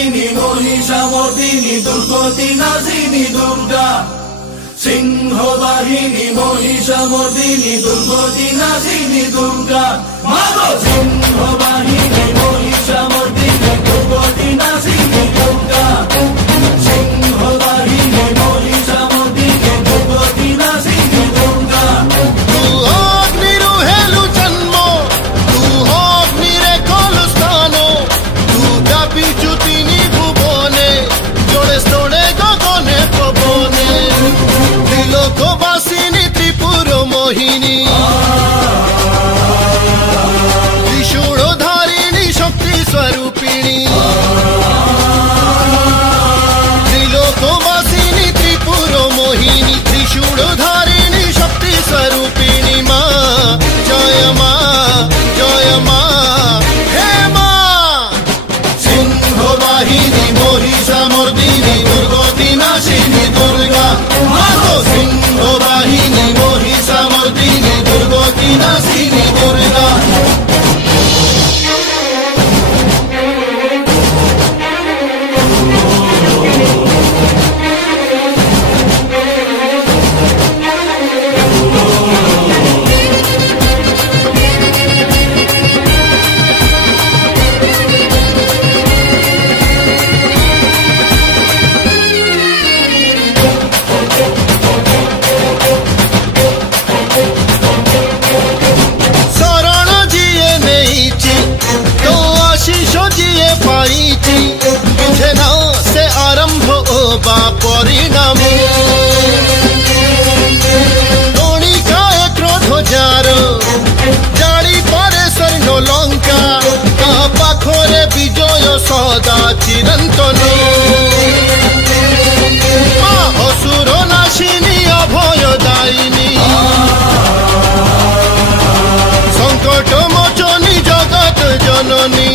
বাহিনী মহিষামর্দিনী দুর্গতি নাশিনী দুর্গা সিংহ বাহিনী মহিষামর্দিনী দুর্গতি নাশিনী দুর্গা মাগো সিংহ বাহিনী মহিষামর্দিনী দুর্গতি নাশিনী দুর্গা সিংহ বাহিনী মহিষামর্দিনী দুর্গতি নাশিনী দুর্গা लोकवासिनी त्रिपुर मोहिनी त्रिशूलधारिणी शक्ति स्वरूपिणी त्रिलोकवासिनी त्रिपुर मोहिनी त्रिशूलधारिणी शक्ति स्वरूपिणी माँ जय माँ हे माँ सिंह वाहिनी महिषामर्दिनी दुर्गति नाशिनी दुर्गा सिंह वाहिनी महिषामर्दिनी दुर्गति नाशिनी दुर्गा से आरंभ होबा परिणाम कणिकाए क्रोध जार जानी पारे स्वर्ण लंका पाखरे विजय सदा चिरंतन असुर नाशिनी अभयदायिनी संकट मोचनी जगत जननी